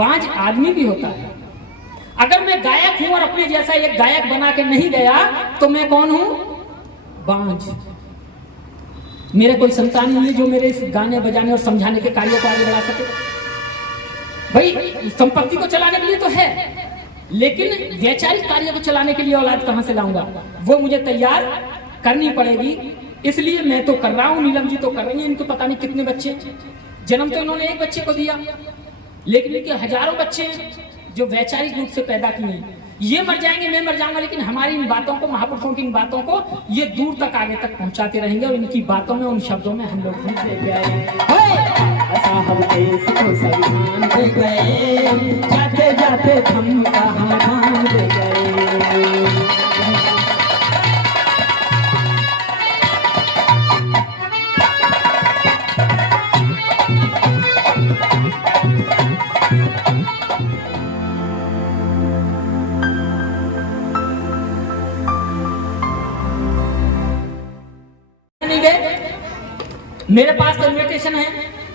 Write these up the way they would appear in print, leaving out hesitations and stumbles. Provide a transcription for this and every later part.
बांझ आदमी भी होता है। अगर मैं गायक हूं और अपने जैसा एक गायक बना के नहीं गया तो मैं कौन हूं? बांझ। मेरे कोई संतान नहीं है जो मेरे इस गाने बजाने और समझाने के कार्यों को आगे बढ़ा सके। भाई संपत्ति को चलाने के लिए तो है, लेकिन वैचारिक कार्य को चलाने के लिए औलाद कहां से लाऊंगा? वो मुझे तैयार करनी पड़ेगी। इसलिए मैं तो कर रहा हूं, नीलम जी तो कर रही हैं। इनको पता नहीं कितने बच्चे, जन्म तो इन्होंने एक बच्चे को दिया, लेकिन इनके हजारों बच्चे हैं जो वैचारिक रूप से पैदा किए हैं। ये मर जाएंगे, मैं मर जाऊंगा, लेकिन हमारी इन बातों को, महापुरुषों की इन बातों को ये दूर तक आगे तक पहुंचाते रहेंगे। और इनकी बातों में, उन शब्दों में हम लोग घुस गए, जाते जाते धम्म का हम धाम ले गए। मेरे पास तो इन्विटेशन है,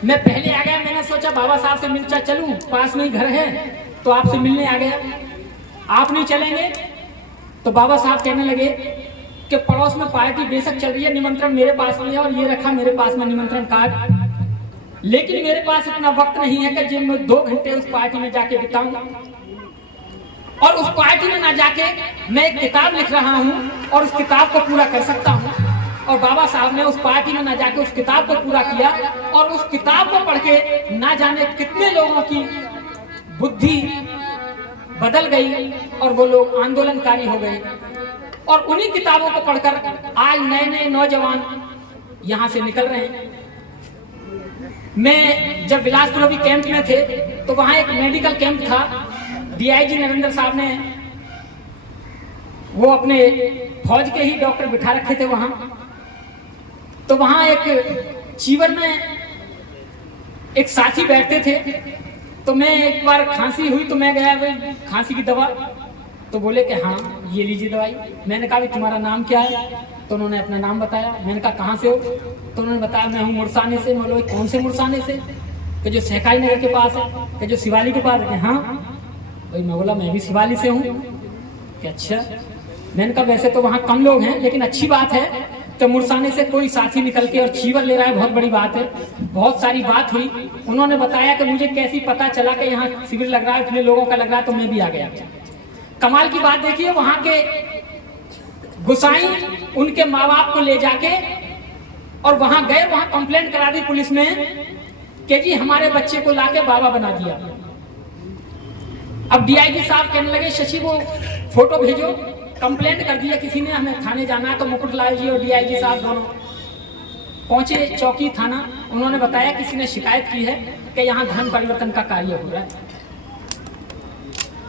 मैं पहले आ गया। मैंने सोचा बाबा साहब से मिलकर चलूं, पास में ही घर है, तो आपसे मिलने आ गया। आप नहीं चलेंगे तो बाबा साहब कहने लगे कि पड़ोस में पार्टी बेशक चल रही है, निमंत्रण मेरे पास नहीं है, और ये रखा मेरे पास में निमंत्रण कार्ड, लेकिन मेरे पास इतना वक्त नहीं है कि जिन में 2 घंटे उस पार्टी में जाके बिताऊं। और उस पार्टी में ना जाके मैं एक किताब लिख रहा हूं और उस किताब को पूरा कर सकता हूं। और बाबा साहब ने उस पार्टी में ना जाके उस किताब को पूरा किया, और उस किताब को पढ़ के ना जाने कितने लोगों की बुद्धि बदल गई और वो लोग आंदोलनकारी हो गए। और उन्हीं किताबों को पढ़कर आज नए नए नौजवान यहां से निकल रहे हैं। मैं जब बिलासपुर अभी कैंप में थे तो वहां एक मेडिकल कैंप था। डीआईजी नरेंद्र साहब ने वो अपने फौज के ही डॉक्टर बिठा रखे थे वहां। तो वहां एक चीवर में एक साथी बैठते थे, तो मैं एक बार खांसी हुई तो मैं गया भाई खांसी की दवा, तो बोले कि हाँ ये लीजिए दवाई। मैंने कहा तुम्हारा नाम क्या है? तो उन्होंने अपना नाम बताया। मैंने कहा कहाँ से हो? तो उन्होंने बताया मैं हूँ मुरसाने से। मैं बोला कौन से मुरसाने से? कि जो सहकारी नगर के पास है, कि जो शिवाली के पास है। हाँ भाई, मैं बोला मैं भी शिवाली से हूँ। कि अच्छा। मैंने कहा वैसे तो वहाँ कम लोग हैं, लेकिन अच्छी बात है तो मुरसाने से कोई साथी निकल के और चीवर ले रहा है, बहुत बड़ी बात है। बहुत सारी बात हुई। उन्होंने बताया कि मुझे कैसी पता चला कि यहाँ शिविर लग रहा है, इतने लोगों का लग रहा है, तो मैं भी आ गया। कमाल की बात देखिए, वहां के गुसाई उनके माँ बाप को ले जाके और वहां गए, वहां कंप्लेंट करा दी पुलिस ने कि जी हमारे बच्चे को लाके बाबा बना दिया। अब डीआईजी साहब कहने लगे शशि वो फोटो भेजो। कंप्लेंट कर दिया किसी ने, हमें थाने जाना है। तो मुकुट लाल जी और डीआईजी साहब दोनों पहुंचे चौकी थाना। उन्होंने बताया किसी ने शिकायत की है कि यहाँ धर्म परिवर्तन का कार्य हो रहा है।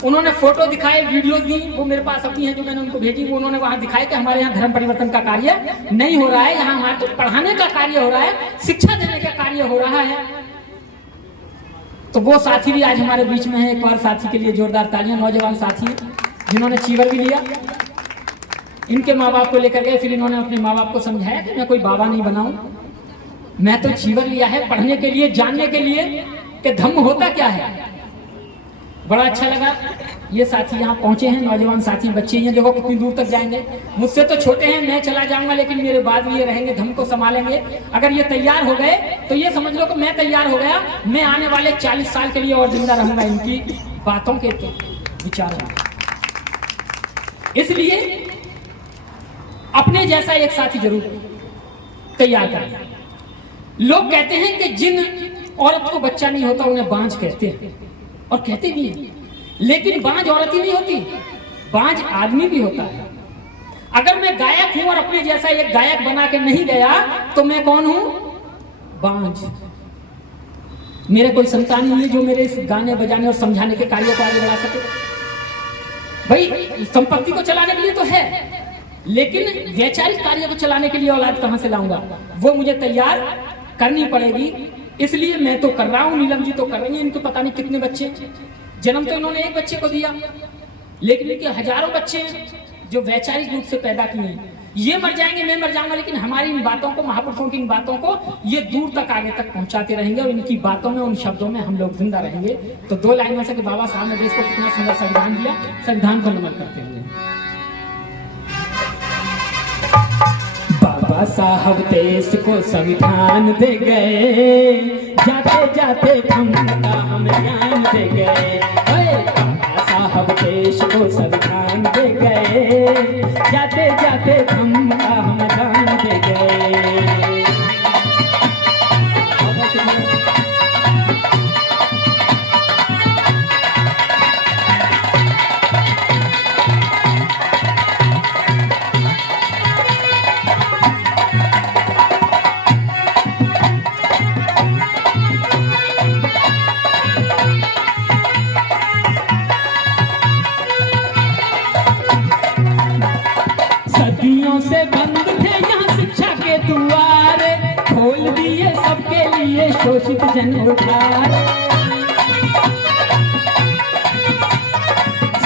उन्होंने फोटो दिखाए, वीडियो दी, वो मेरे पास अपनी है जो मैंने उनको भेजी। वो उन्होंने वहां दिखाया कि हमारे यहाँ धर्म परिवर्तन का कार्य नहीं हो रहा है, यहाँ हमारे तो पढ़ाने का कार्य हो रहा है, शिक्षा देने का कार्य हो रहा है। तो वो साथी भी आज हमारे बीच में है। एक बार साथी के लिए जोरदार तालियां। नौजवान साथी जिन्होंने चीवर भी लिया, इनके माँ बाप को लेकर गए। फिर इन्होंने अपने माँ बाप को समझाया कि मैं कोई बाबा नहीं बनाऊं, मैं तो चीवर लिया है पढ़ने के लिए, जानने के लिए कि धम्म होता क्या है। बड़ा अच्छा लगा। ये साथी यहाँ पहुंचे हैं, नौजवान साथी, बच्चे हैं, देखो कितनी दूर तक जाएंगे। मुझसे तो छोटे हैं, मैं चला जाऊंगा, लेकिन मेरे बाद ये रहेंगे, धम्म को संभालेंगे। अगर ये तैयार हो गए तो ये समझ लो कि मैं तैयार हो गया। मैं आने वाले 40 साल के लिए और जिंदा रहूंगा इनकी बातों के विचारों। इसलिए अपने जैसा एक साथी जरूर तैयार करें। लोग कहते हैं कि जिन औरत को बच्चा नहीं होता उन्हें बांझ कहते हैं, और कहते भी हैं, लेकिन बांझ औरत ही नहीं होती, बांझ आदमी भी होता है। अगर मैं गायक हूं और अपने जैसा एक गायक बना के नहीं गया तो मैं कौन हूं? बांझ। मेरे कोई संतान नहीं है जो मेरे इस गाने बजाने और समझाने के कार्यों को आगे बढ़ा सके। भाई संपत्ति को चलाने के लिए तो है, लेकिन वैचारिक कार्य को चलाने के लिए औलाद कहां से लाऊंगा? वो मुझे तैयार करनी पड़ेगी। इसलिए मैं तो कर रहा हूं, नीलम जी तो कर रही हैं। इनको पता नहीं कितने बच्चे, जन्म तो इन्होंने एक बच्चे को दिया, लेकिन इनके हजारों बच्चे हैं जो वैचारिक रूप से पैदा किए हैं। ये मर जाएंगे, मैं मर जाऊंगा, लेकिन हमारी इन बातों को, महापुरुषों की इन बातों को ये दूर तक आगे तक पहुंचाते रहेंगे और इनकी बातों में, उन शब्दों में हम लोग जिंदा रहेंगे। तो 2 लाइनों से कि बाबा साहब ने देश को कितना सुंदर संविधान दिया, संविधान को नमन करते हुए। बाबा साहब देश को संविधान दे गए, जाते जाते हम का हम ज्ञान दे गए। बाबा साहब देश को संविधान दे गए, जाते जाते हम का हम ज्ञान दे गए। सदियों से बंद थे यहाँ शिक्षा के द्वार, खोल दिए सबके लिए शोषित जन उद्धार।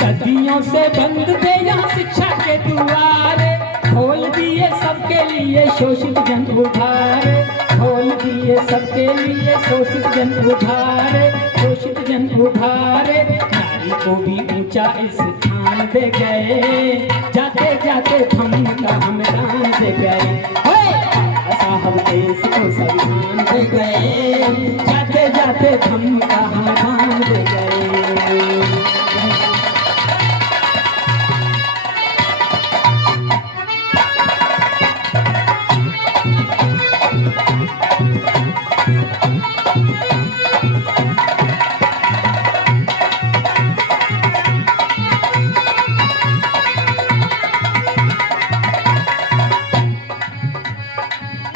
सदियों से बंद थे यहाँ शिक्षा के द्वार, खोल दिए सबके लिए शोषित जन उद्धार। खोल दिए सबके लिए शोषित जन उद्धार, शोषित जन उद्धार। नारी को भी ऊंचा स्थान दे गए, जाते जाते हम का हम दान दे गए। बाबा साहब देश को संविधान दे गए, जाते जाते हम का हम दान दे गए।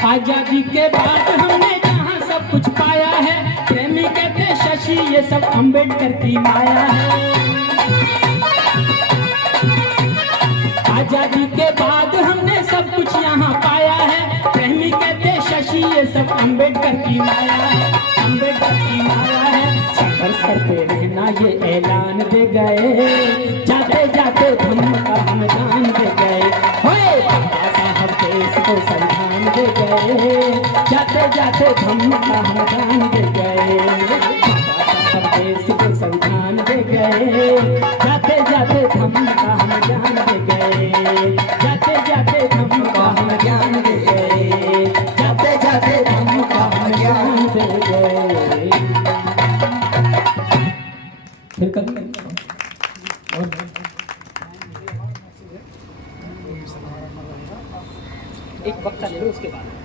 आजादी के बाद हमने जहाँ सब कुछ पाया है, प्रेमी कहते शशि ये सब अम्बेडकर की माया है। आजादी के बाद हमने सब कुछ यहाँ पाया है, प्रेमी कहते शशि ये सब अम्बेडकर की माया है, अम्बेडकर की माया है। संघर्ष करते रहना ये ऐलान दे गए, जाते जाते हम का हम जान दे गए। बाबा साहब देश को संविधान दे गए, जाते जाते हम का हम जान दे गए। बाबा साहब देश को संविधान दे गए, जाते जाते हम का हम जान दे गए। जाते जाते हम का हम ज्ञान दे गए, जाते जाते हम का हम ज्ञान दे गए। फिर कभी और एक वक्त ले लो उसके बाद।